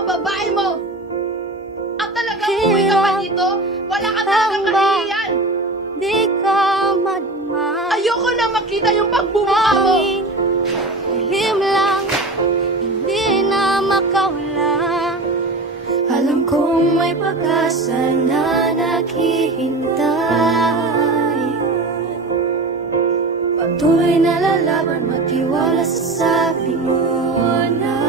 mga babae mo. At talagang uwi ka pa dito, wala ka talagang kahihiyan. Di ka madma. Ayoko na makita yung pagbumuka mo. Lihim lang, hindi na makawala. Alam kong may pag-asa na naghihintay. Patuloy na lalaban, matiwala sa sabi mo na.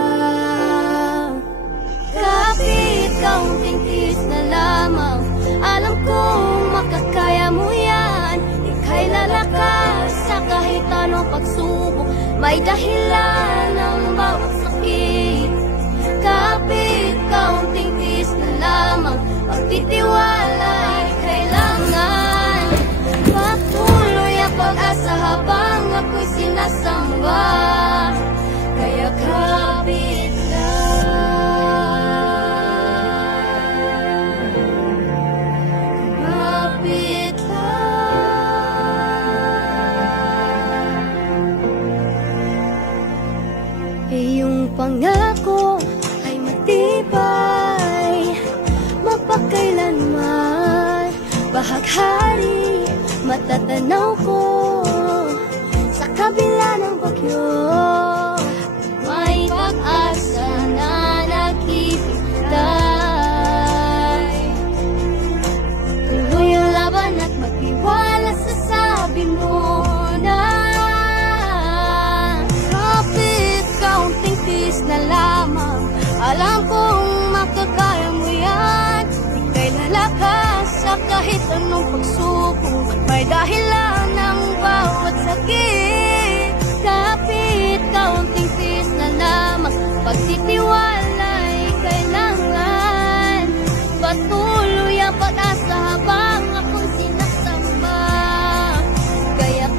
Kapit kaunting tiis na lamang. Alam kong makakaya mo yan. Ika'y lalakas sa kahit anong pagsubok. May dahilan ang bawat sakit. Kapit kaunting tiis na lamang. Pagtitiwala ay kailangan. Patuloy ang pag-asa habang ako'y sinasamba. Kaya kapit iyong pangako ay matibay, mapagkailanman. Bahaghari, matatanaw ko sa kabila ng bagyo. May pag-asa na naghihintay. Tuloy ang laban at magtiwala sa sabi mo na. Na lamang, alam kong makakaya mo yan. Ika'y lalakas sa kahit anong pagsubok. May dahilan ng bawat sakit. Kapit kaunting tiis na lamang. Pagtitiwala ay kailangan. Patuloy ang pag-asa habang ako'y sinasamba. Kaya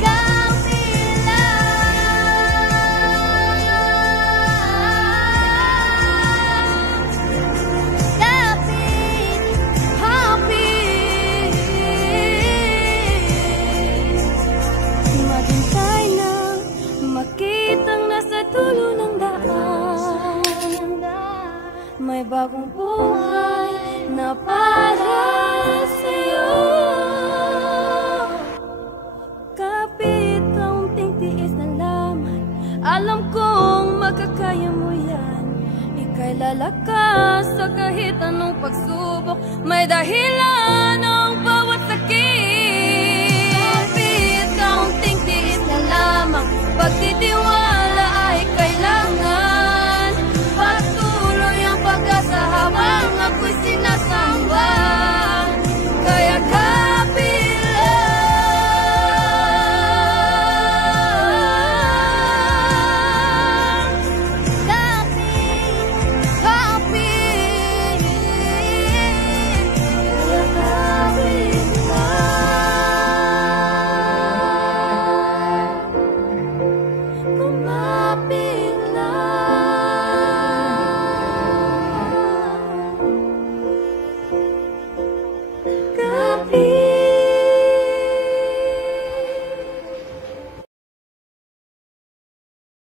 makitang nasa dulo ng daan, may bagong buhay na para sa'yo. Kapit kaunting tiis na lamang. Alam kong makakaya mo yan. Ika'y lalakas sa kahit anong pagsubok. May dahilan